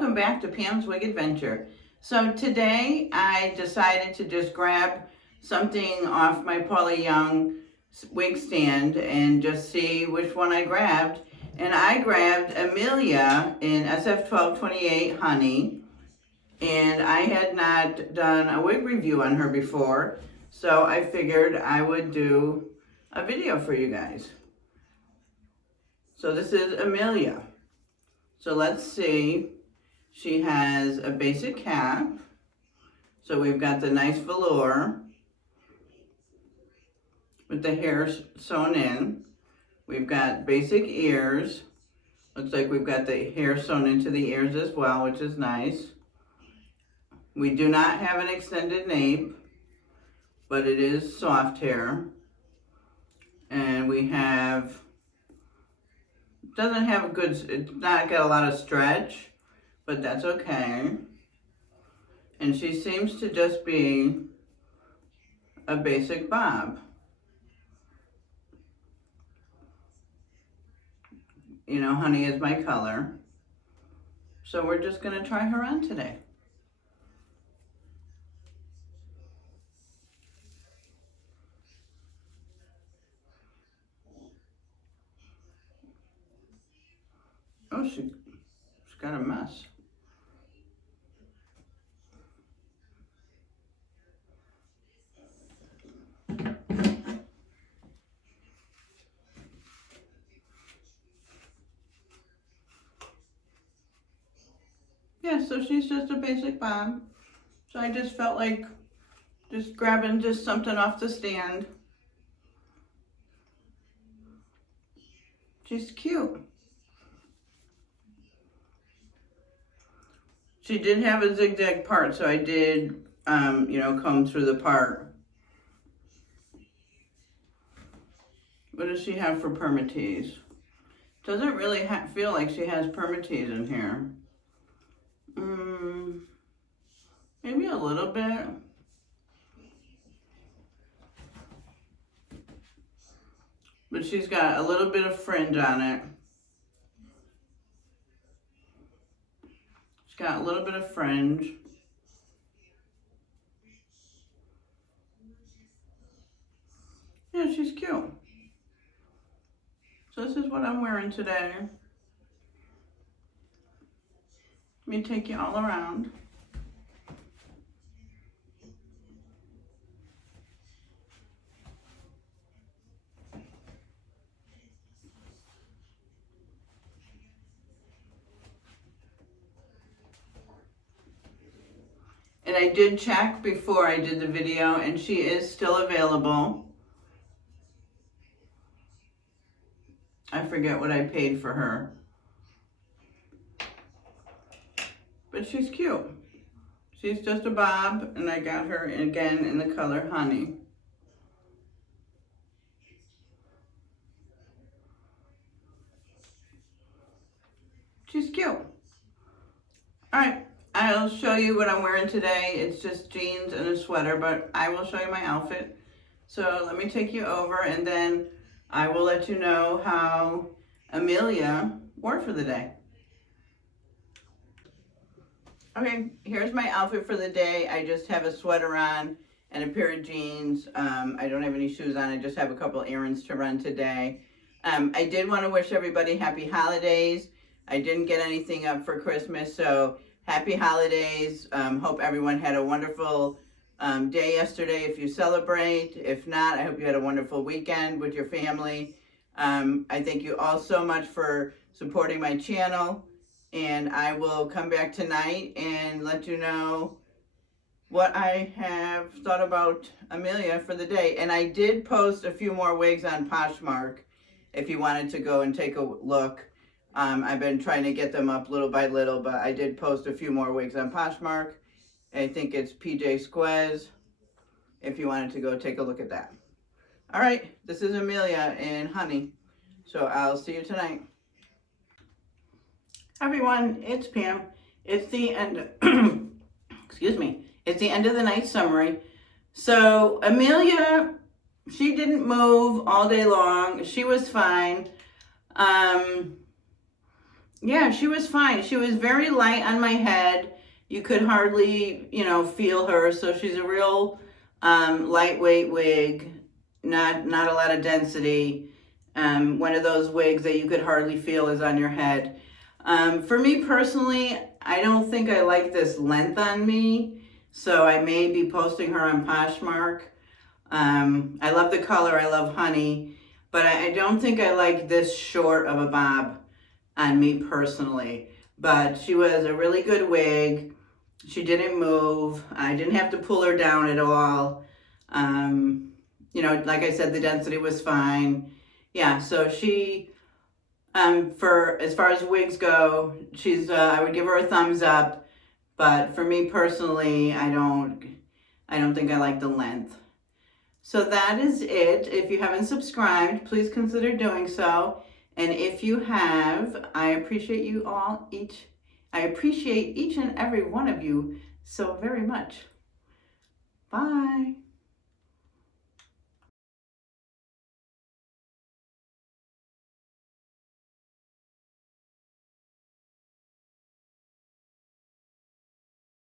welcome back to Pam's Wig Adventure. So today I decided to just grab something off my Paula Young wig stand and just see which one I grabbed. And I grabbed Amelia in SF1228 Honey, and I had not done a wig review on her before, so I figured I would do a video for you guys. So this is Amelia. So let's see. She has a basic cap. So we've got the nice velour with the hair sewn in. We've got basic ears. Looks like we've got the hair sewn into the ears as well, which is nice. We do not have an extended nape, but it is soft hair. And we have, doesn't have a good, it's not got a lot of stretch, but that's okay. And she seems to just be a basic bob. You know, honey is my color. So we're just gonna try her on today. Oh, she's got a mess. Yeah, so she's just a basic bob. So I just felt like just grabbing just something off the stand. She's cute. She did have a zigzag part, so I did, comb through the part. What does she have for permatease? Doesn't really feel like she has permatease in here. Maybe a little bit. But she's got a little bit of fringe on it. She's got a little bit of fringe. Yeah, she's cute. So this is what I'm wearing today. Let me take you all around. And I did check before I did the video, and she is still available. I forget what I paid for her. But she's cute. She's just a bob, and I got her again in the color Honey. She's cute. All right, I'll show you what I'm wearing today. It's just jeans and a sweater, but I will show you my outfit. So let me take you over, and then I will let you know how Amelia wore for the day. Okay, here's my outfit for the day. I just have a sweater on and a pair of jeans. I don't have any shoes on. I just have a couple errands to run today. I did want to wish everybody happy holidays. I didn't get anything up for Christmas, so happy holidays. Hope everyone had a wonderful day yesterday if you celebrate. If not, I hope you had a wonderful weekend with your family. I thank you all so much for supporting my channel. And I will come back tonight and let you know what I have thought about Amelia for the day. And I did post a few more wigs on Poshmark if you wanted to go and take a look. I've been trying to get them up little by little, but I did post a few more wigs on Poshmark. I think it's PJ Squez, if you wanted to go take a look at that. All right, this is Amelia in Honey. So I'll see you tonight. Hi everyone, it's Pam. It's the end, excuse me, it's the end of the night summary. So Amelia, she didn't move all day long. She was fine. Yeah, she was fine. She was very light on my head. You could hardly, you know, feel her. So she's a real lightweight wig, not a lot of density. One of those wigs that you could hardly feel is on your head. For me personally, I don't think I like this length on me, so I may be posting her on Poshmark. I love the color, I love honey, but I don't think I like this short of a bob on me personally. But she was a really good wig. She didn't move. I didn't have to pull her down at all. You know, like I said, the density was fine. Yeah, so she, for as far as wigs go, she's, I would give her a thumbs up. But for me personally, I don't think I like the length. So that is it. If you haven't subscribed, please consider doing so. And if you have, I appreciate you all I appreciate each and every one of you so very much. Bye.